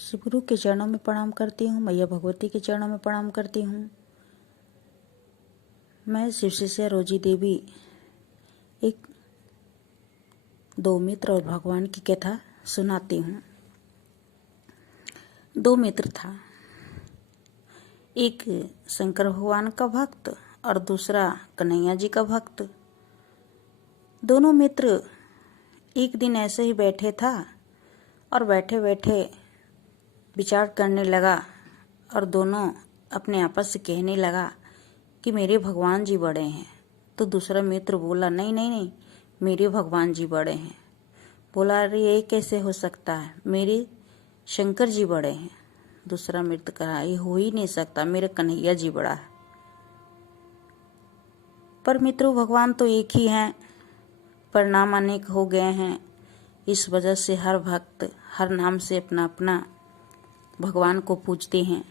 शिव गुरु के चरणों में प्रणाम करती हूँ, मैया भगवती के चरणों में प्रणाम करती हूँ। मैं शिव शिष्या रोजी देवी एक दो मित्र और भगवान की कथा सुनाती हूँ। दो मित्र था, एक शंकर भगवान का भक्त और दूसरा कन्हैया जी का भक्त। दोनों मित्र एक दिन ऐसे ही बैठे था और बैठे बैठे विचार करने लगा और दोनों अपने आपस से कहने लगा कि मेरे भगवान जी बड़े हैं। तो दूसरा मित्र बोला नहीं नहीं नहीं, मेरे भगवान जी बड़े हैं। बोला अरे ये कैसे हो सकता है, मेरे शंकर जी बड़े हैं। दूसरा मित्र कहा ये हो ही नहीं सकता, मेरे कन्हैया जी बड़ा है। पर मित्रों भगवान तो एक ही हैं, पर नाम अनेक हो गए हैं। इस वजह से हर भक्त हर नाम से अपना अपना भगवान को पूजते हैं।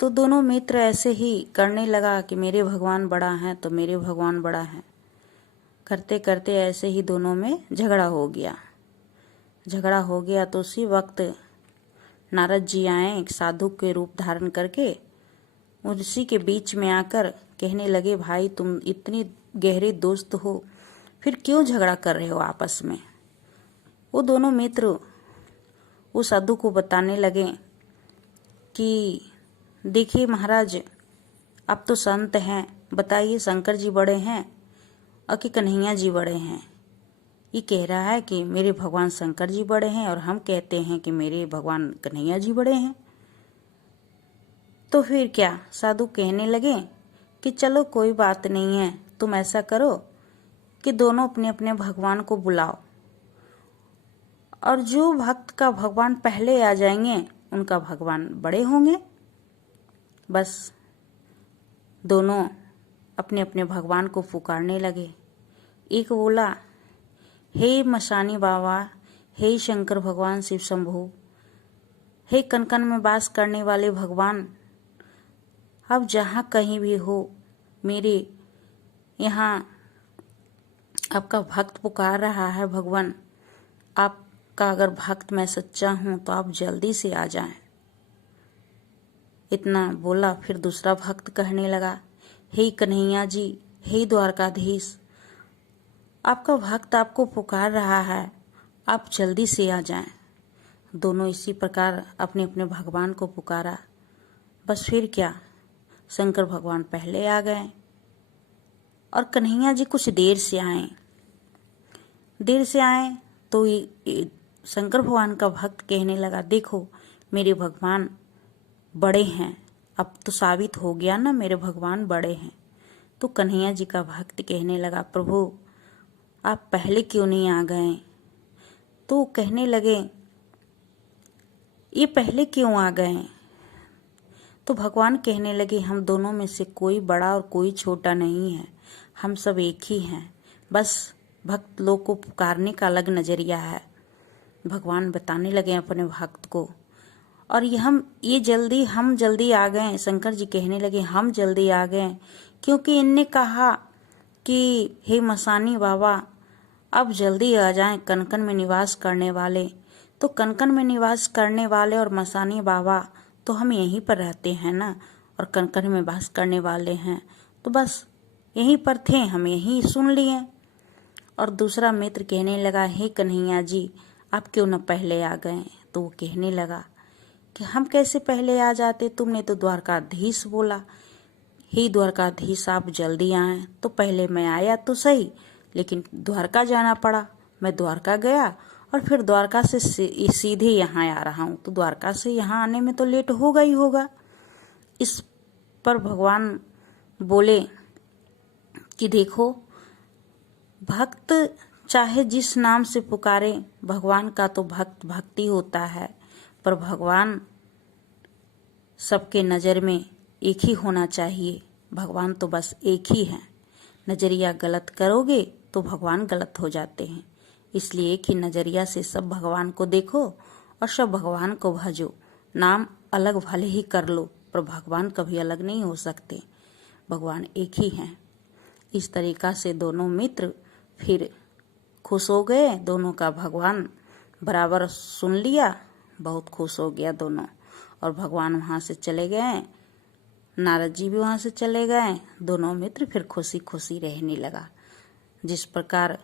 तो दोनों मित्र ऐसे ही करने लगा कि मेरे भगवान बड़ा है तो मेरे भगवान बड़ा है। करते करते ऐसे ही दोनों में झगड़ा हो गया तो उसी वक्त नारद जी आए एक साधु के रूप धारण करके, उसी के बीच में आकर कहने लगे भाई तुम इतनी गहरे दोस्त हो, फिर क्यों झगड़ा कर रहे हो आपस में। वो दोनों मित्र उस साधु को बताने लगे कि देखिए महाराज, आप तो संत हैं, बताइए शंकर जी बड़े हैं और कि कन्हैया जी बड़े हैं। ये कह रहा है कि मेरे भगवान शंकर जी बड़े हैं और हम कहते हैं कि मेरे भगवान कन्हैया जी बड़े हैं। तो फिर क्या, साधु कहने लगे कि चलो कोई बात नहीं है, तुम ऐसा करो कि दोनों अपने अपने भगवान को बुलाओ और जो भक्त का भगवान पहले आ जाएंगे उनका भगवान बड़े होंगे। बस दोनों अपने अपने भगवान को पुकारने लगे। एक बोला हे मशानी बाबा, हे शंकर भगवान शिव शंभु, हे कनकन में वास करने वाले भगवान, अब जहाँ कहीं भी हो मेरे यहाँ आपका भक्त पुकार रहा है। भगवान आपका अगर भक्त मैं सच्चा हूँ तो आप जल्दी से आ जाएं। इतना बोला फिर दूसरा भक्त कहने लगा हे कन्हैया जी, हे द्वारकाधीश, आपका भक्त आपको पुकार रहा है, आप जल्दी से आ जाएं। दोनों इसी प्रकार अपने अपने भगवान को पुकारा। बस फिर क्या, शंकर भगवान पहले आ गए और कन्हैया जी कुछ देर से आए तो शंकर भगवान का भक्त कहने लगा देखो मेरे भगवान बड़े हैं, अब तो साबित हो गया ना मेरे भगवान बड़े हैं। तो कन्हैया जी का भक्त कहने लगा प्रभु आप पहले क्यों नहीं आ गए। तो कहने लगे ये पहले क्यों आ गए। तो भगवान कहने लगे हम दोनों में से कोई बड़ा और कोई छोटा नहीं है, हम सब एक ही हैं, बस भक्त लोग को पुकारने का अलग नजरिया है। भगवान बताने लगे अपने भक्त को और हम जल्दी आ गए। शंकर जी कहने लगे हम जल्दी आ गए क्योंकि इनने कहा कि हे मसानी बाबा अब जल्दी आ जाएं कनकन में निवास करने वाले। तो कनकन में निवास करने वाले और मसानी बाबा तो हम यहीं पर रहते हैं ना, और कनकन में वास करने वाले हैं तो बस यहीं पर थे, हम यहीं सुन लिए। और दूसरा मित्र कहने लगा हे कन्हैया जी आप क्यों न पहले आ गए। तो वो कहने लगा कि हम कैसे पहले आ जाते, तुमने तो द्वारकाधीश बोला। हे द्वारकाधीश आप जल्दी आए। तो पहले मैं आया तो सही, लेकिन द्वारका जाना पड़ा। मैं द्वारका गया और फिर द्वारका से सीधे यहाँ आ रहा हूँ, तो द्वारका से यहाँ आने में तो लेट होगा ही होगा। इस पर भगवान बोले कि देखो भक्त चाहे जिस नाम से पुकारे, भगवान का तो भक्त भक्ति होता है, पर भगवान सबके नज़र में एक ही होना चाहिए। भगवान तो बस एक ही है, नज़रिया गलत करोगे तो भगवान गलत हो जाते हैं। इसलिए एक ही नज़रिया से सब भगवान को देखो और सब भगवान को भजो। नाम अलग भले ही कर लो पर भगवान कभी अलग नहीं हो सकते, भगवान एक ही हैं। इस तरीक़ा से दोनों मित्र फिर खुश हो गए, दोनों का भगवान बराबर सुन लिया, बहुत खुश हो गया दोनों, और भगवान वहाँ से चले गए। नारद जी भी वहाँ से चले गए। दोनों मित्र फिर खुशी खुशी रहने लगा। जिस प्रकार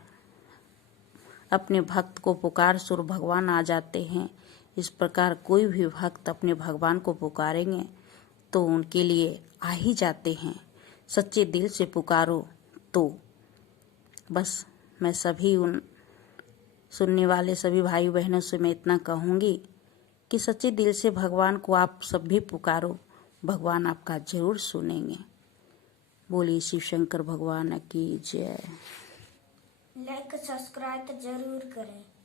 अपने भक्त को पुकार सुर भगवान आ जाते हैं, इस प्रकार कोई भी भक्त अपने भगवान को पुकारेंगे तो उनके लिए आ ही जाते हैं। सच्चे दिल से पुकारो तो। बस मैं सभी उन सुनने वाले सभी भाई बहनों से मैं इतना कहूँगी कि सच्चे दिल से भगवान को आप सब भी पुकारो, भगवान आपका जरूर सुनेंगे। बोलिए शिव शंकर भगवान की जय। लाइक सब्सक्राइब तो जरूर करें।